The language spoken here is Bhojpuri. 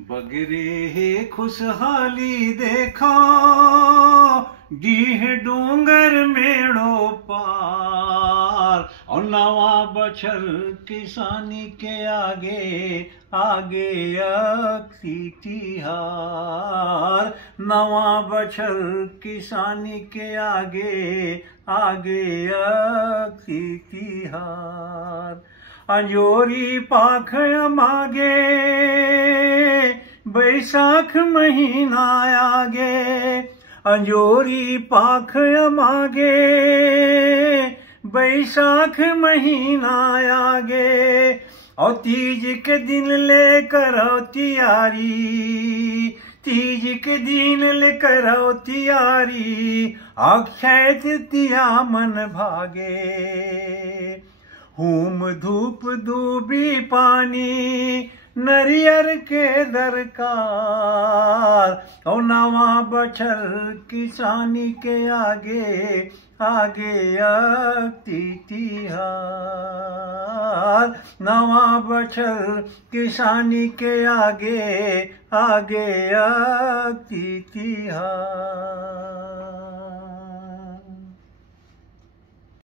बगरे खुशहाली देखा गी डूंगर मेड़ो पार और नवा बछर किसानी के आगे आगे अक्सी तिहार। नवा बछर किसानी के आगे आगे अक्सी तिहार। अंजोरी पाख मागे बैसाख महीना आगे। अंजोरी पाख मागे बैसाख महीना आगे। और तीज के दिन लेकर तियारी, तीज के दिन लेकर तियारी। अक्षय तृतीया मन भागे। होम धूप दूबी पानी नरियर के दरकार। और नवा बछर किसानी के आगे आगे अक्सी तिहार। नवा बछर किसानी के आगे आगे अक्सी तिहार।